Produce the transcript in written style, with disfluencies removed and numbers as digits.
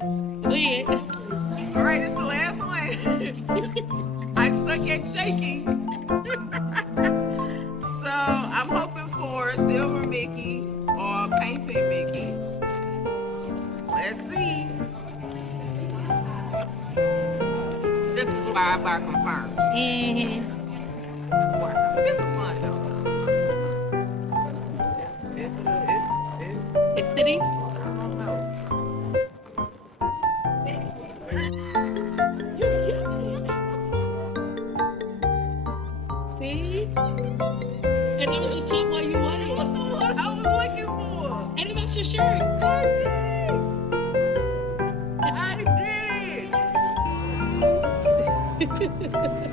Go ahead. All right, it's the last one. I suck at shaking. So I'm hoping for Silver Mickey or Painted Mickey. Let's see. This is why I buy confirmed. Mm-hmm. Wow. But this is fun though. It's city. I don't know. You got it. See? And that was the top one you That wanted. was the one I was looking for. And it matched your shirt. I did it. I did it.